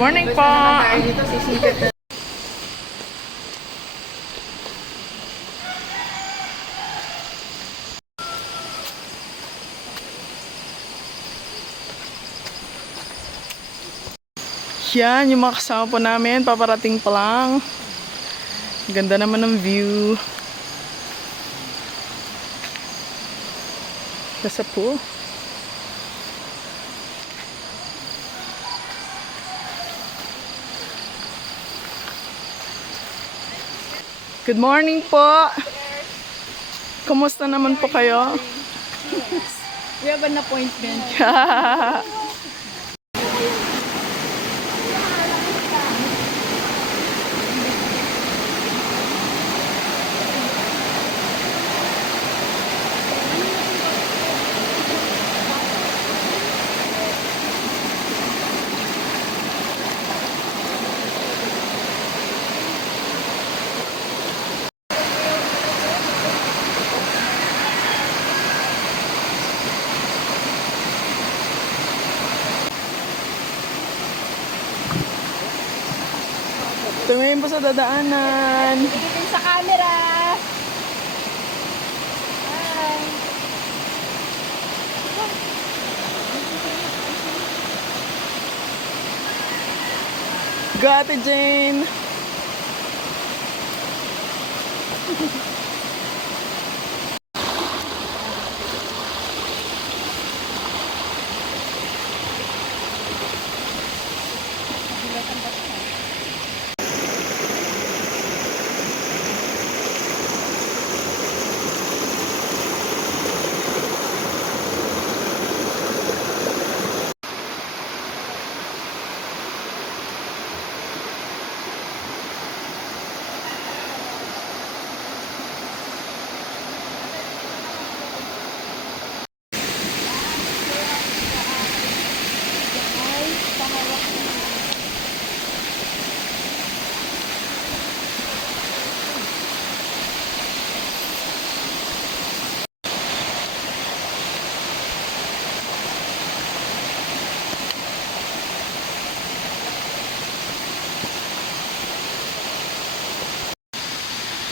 Morning po! Dito, sisikat na. Yan, yung mga kasama po namin, paparating pa lang. Ganda naman ng view. Basta po. Good morning po! Kumusta naman po kayo? We have an appointment. Tumingin po sa dadaanan. Tingin sa camera. Hi. Go, Ate Jane!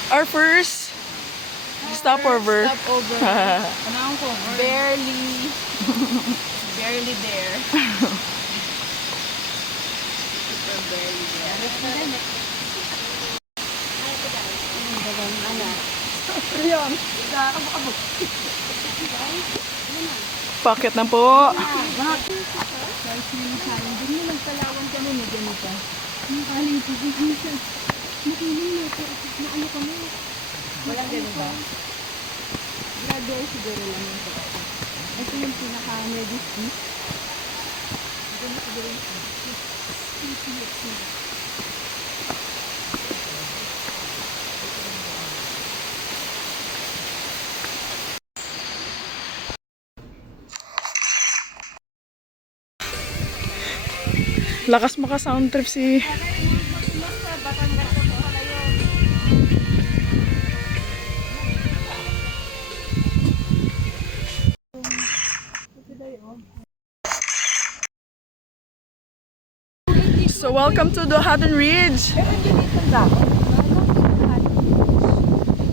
Our first stopover. Stopover. Anong ko? Barely. Barely there. Super barely there. Ayun. Kabuk-kabuk. Paket na po. Hindi mo nagkalawan kami na ganito. Ang kaling pag-ibig. Nakinig na ano kami. Walang ganun ba? Gradual siguro lang yung pagkakas. Ito yung pinaka-medicine. Ganun siguro yung Lakas maka-sound trip si... So welcome to the Haddon Ridge.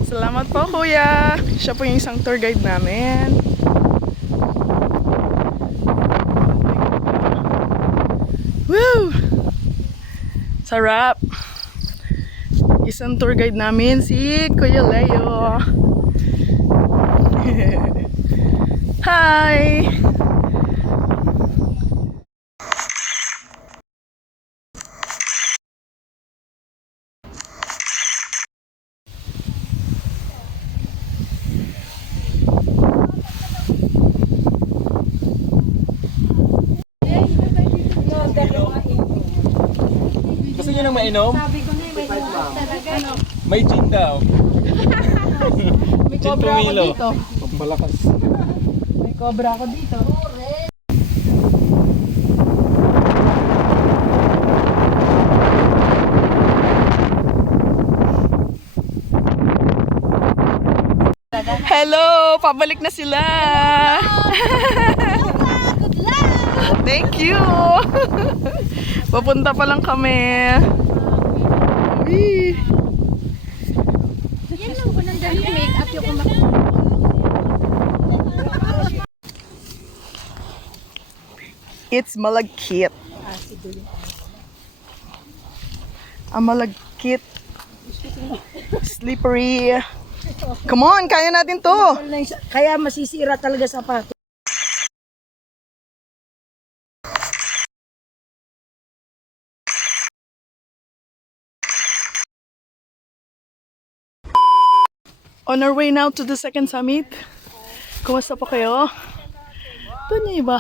Salamat po kuya. Siya po yung isang tour guide namin. Woo! Sarap. Isang tour guide namin si Kuya Leo. Hi! Gusto niyo nang mainom? sabi ko na may talaga. May gin daw. May cobra ako dito. Malakas. May cobra ako dito. Hello! Pabalik na sila! Good luck! Thank you! Papunta pa lang kami. Uy. Yan lang ko nang dahil make-up yung kumakita. It's malagkit. Ang malagkit. Slippery. Come on, kaya natin to. Kaya masisira talaga sapato. On our way now to the second summit. Kumusta po kayo? Ito niya iba.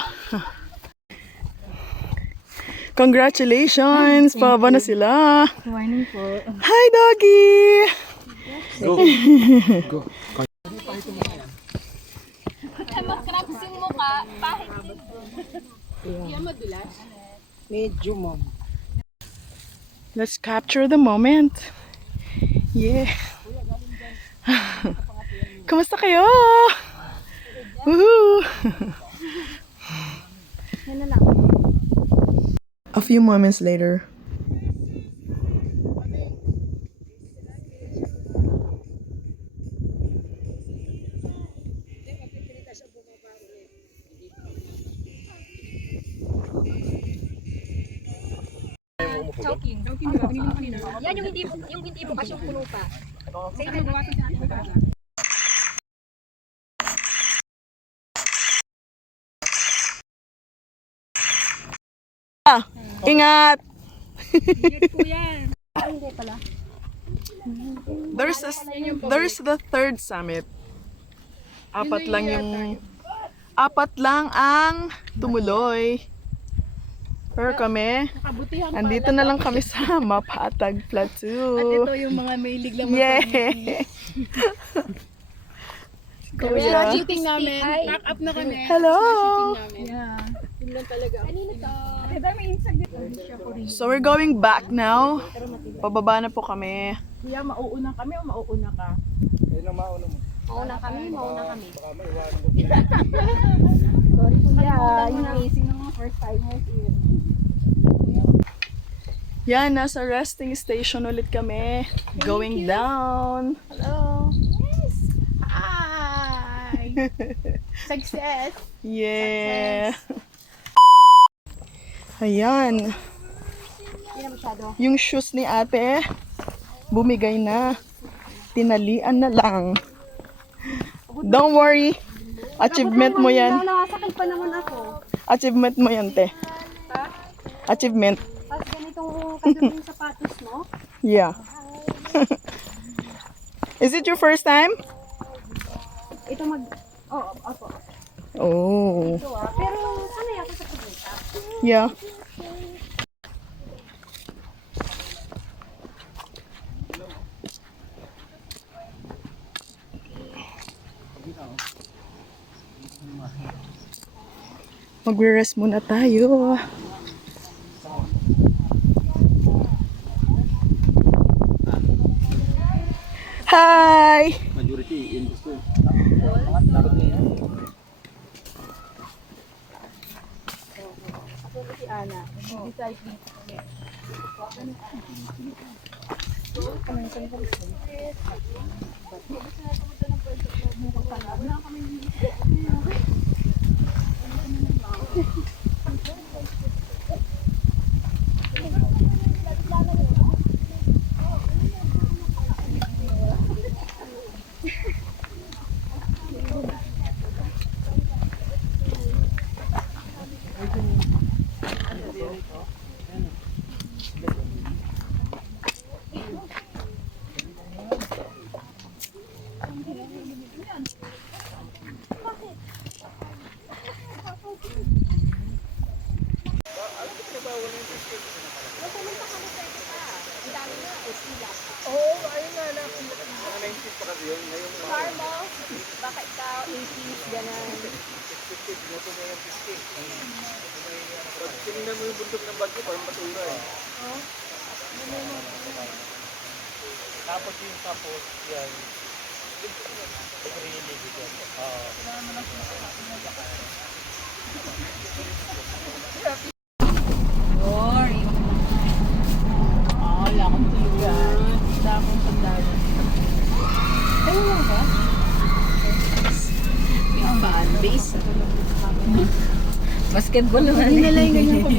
Congratulations! Paba na sila. Good morning po. Hi, doggy! Go. Go. Makrapsing mo ka, pahit din. Yan madulas. Medyo mom. Let's capture the moment. Yeah. Kumusta kayo? Woohoo! Yan na lang. A few moments later. Yan yung hindi bukas yung puno pa. Ingat! Hindi pala. There's the third summit. Apat lang ang tumuloy. Pero kami, andito na lang kami sa Mapatag Plateau. At ito yung mga may liglang Yeah! Kuya. shooting namin. Pack up na kami. Hello! Yeah. Yun lang talaga. Kanina to. So we're going back now. Pababa na po kami. Kuya, mauuna kami o mauuna ka? Mauna kami. Sorry kuya, yung amazing ng mga first timers yun. Yan, nasa resting station ulit kami. Going down. Hello. Yes. Hi. Success. Yeah. Ayan. Hindi na masyado. Yung shoes ni ate, bumigay na. Tinalian na lang. Don't worry. Achievement mo yan. Nakasakit pa naman ako. Achievement mo yan, te. Achievement. Tapos ganitong kagawin sapatos mo. Yeah. Is it your first time? Ito opo. Oh. Ito pero ano yan sa pagkita? Yeah. Magre-rest muna tayo. Hi! Majority in this way. Ako si Ana. Recycling. Carmel, baka ikaw, 80s, gano'n. Tinignan mo yung bundok ng Bagyo, parang basura eh. Tapos yan. Really good yan. Wala akong tulugan. Wala akong pandalan. Ano lang ba? Base. Basketball naman. Hindi na lang ganyan ko.